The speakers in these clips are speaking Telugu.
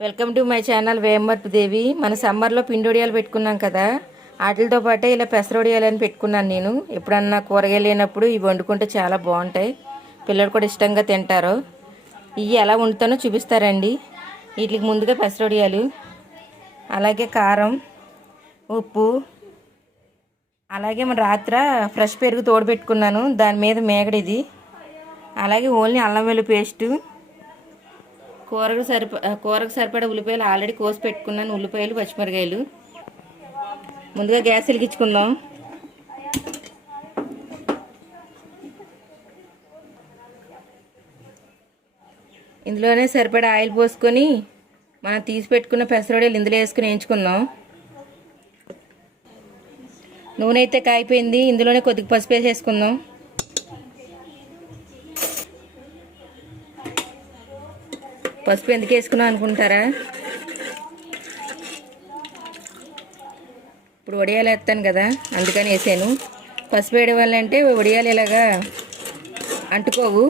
Welcome to my channel Vemarpu దేవి. మన సమ్మర్లో పిండొడియాలు పెట్టుకున్నాం కదా. వాటితో పాటే ఇలా పెసరొడియాలు అని పెట్టుకున్నాను నేను. ఎప్పుడన్నా కూరగాయలు లేనప్పుడు ఇవి వండుకుంటే చాలా బాగుంటాయి. పిల్లలు కూడా ఇష్టంగా తింటారు. ఇవి ఎలా వండుతానో చూపిస్తారండి. వీటికి ముందుగా పెసరొడియాలు అలాగే కారం ఉప్పు అలాగే మన రాత్ర ఫ్రెష్ పెరుగు తోడు పెట్టుకున్నాను. దాని మీద మేగడిది అలాగే ఓన్లీ అల్లం వెల్లు పేస్టు కూరకు సరిప కూరకు సరిపడా ఉల్లిపాయలు ఆల్రెడీ కోసి పెట్టుకున్నాను. ఉల్లిపాయలు పచ్చిమిరకాయలు. ముందుగా గ్యాస్ వెలిగించుకుందాం. ఇందులోనే సరిపడా ఆయిల్ పోసుకొని మనం తీసి పెట్టుకున్న పెసరొడలు ఇందులో వేసుకుని వేయించుకుందాం. నూనె అయితే కాయిపోయింది ఇందులోనే కొద్దిగా పసుపు వేసేసుకుందాం. పసుపు ఎందుకు వేసుకున్నాం అనుకుంటారా? ఇప్పుడు వడియాలు వేస్తాను కదా అందుకని వేసాను. పసుపు వేయడం వల్ల అంటే వడియాలు ఇలాగా అంటుకోవు.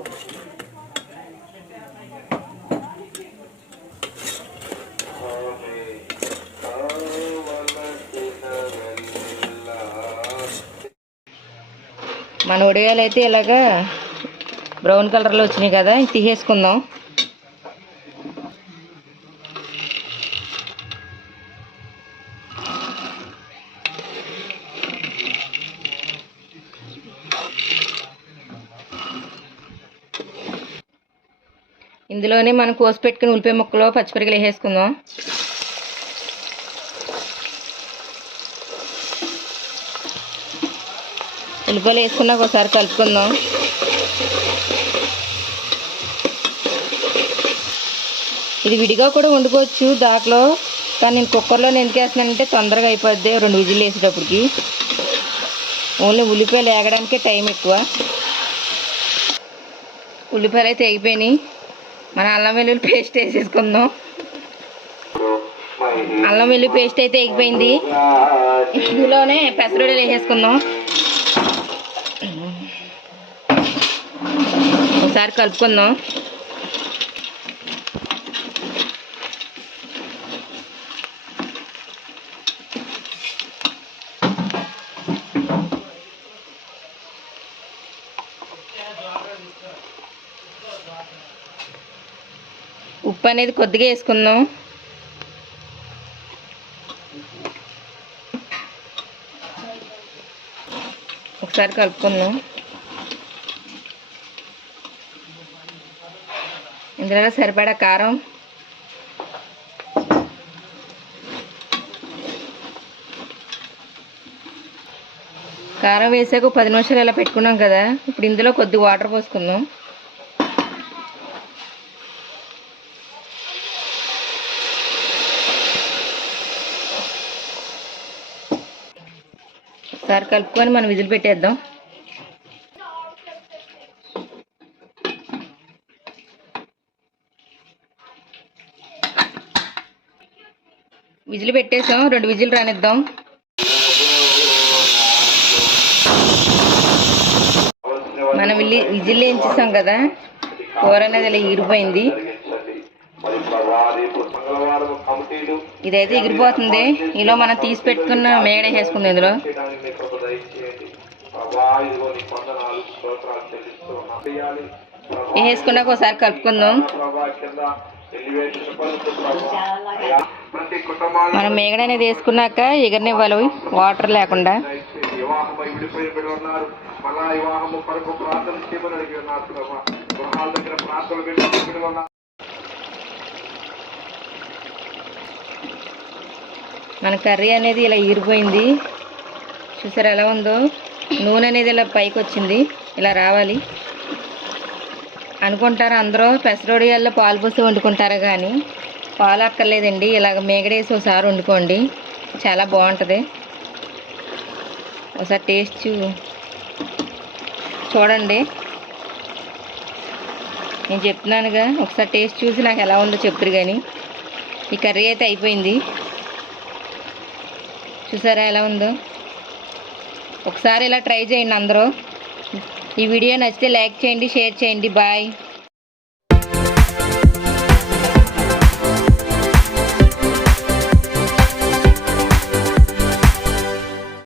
మన వడియాలు అయితే ఇలాగా బ్రౌన్ కలర్లో వచ్చినాయి కదా తీసేసుకుందాం. ఇందులోనే మనం కోసి పెట్టుకుని ఉల్లిపాయ ముక్కలు పచ్చిమిరకలు వేసేసుకుందాం. ఉల్లిపాయలు వేసుకున్నాక ఒకసారి కలుపుకుందాం. ఇది విడిగా కూడా వండుకోవచ్చు దాంట్లో కానీ నేను కుక్కర్లో ఎందుకు వేస్తున్నానంటే తొందరగా అయిపోద్ది. రెండు విజిల్ వేసేటప్పటికి. ఓన్లీ ఉల్లిపాయలు వేగడానికే టైం ఎక్కువ. ఉల్లిపాయలు అయితే వేగిపోయినాయి మన అల్లం వెల్లుల్లి పేస్ట్ వేసేసుకుందాం. అల్లం వెల్లుల్లి పేస్ట్ అయితే ఎగిపోయింది. ఇందులోనే పెసరొడలు వేసేసుకుందాం. ఒకసారి కలుపుకుందాం. ఉప్పు అనేది కొద్దిగా వేసుకుందాం. ఒకసారి కలుపుకుందాం. ఇందులో సరిపడా కారం. కారం వేసాక పది నిమిషాలు ఇలా పెట్టుకున్నాం కదా. ఇప్పుడు ఇందులో కొద్ది వాటర్ పోసుకుందాం. ఒకసారి కలుపుకొని మనం విజిల్ పెట్టేద్దాం. విజిల్ పెట్టేసాం రెండు విజిల్ రానిద్దాం. మనం విజిల్ వేయించేసాం కదా కూర అనేది ఇలా ఎగిరిపోయింది ఇదైతే ఎగిరిపోతుంది. ఇలా మనం తీసి పెట్టుకున్న మేడ వేసుకుంది ఇందులో. వేసుకున్నాక ఒకసారి కలుపుకుందాం. మనం మేగడ అనేది వేసుకున్నాక ఎగరనివ్వాలి. వాటర్ లేకుండా. వివాహమై విడిపోయి ఉన్నారు. మళ్ళా వివాహము కొరకు ప్రార్థన చేయమని అడిగి ఉన్నారు ప్రభా. గృహాల దగ్గర ప్రార్థనలు పెట్టి మన కర్రీ అనేది ఇలా ఈరిపోయింది. చూసారు ఎలా ఉందో? నూనె అనేది ఇలా పైకి వచ్చింది ఇలా రావాలి. అనుకుంటారు అందరూ? పెసరొడియాల్లో పాలు పోసి వండుకుంటారు కానీ పాలు అక్కర్లేదండి. ఇలాగ మేగడేసి ఒకసారి వండుకోండి. చాలా బాగుంటుంది. ఒకసారి టేస్ట్ చూ- చూడండి. నేను చెప్తున్నానుగా. ఒకసారి టేస్ట్ చూసి నాకు ఎలా ఉందో చెప్తారు కానీ ఈ కర్రీ అయితే అయిపోయింది. చూసారా ఎలా ఉందో? ఒకసారి ఇలా ట్రై చేయండి అందరూ. ఈ వీడియో నచ్చితే లైక్ చేయండి షేర్ చేయండి. బాయ్.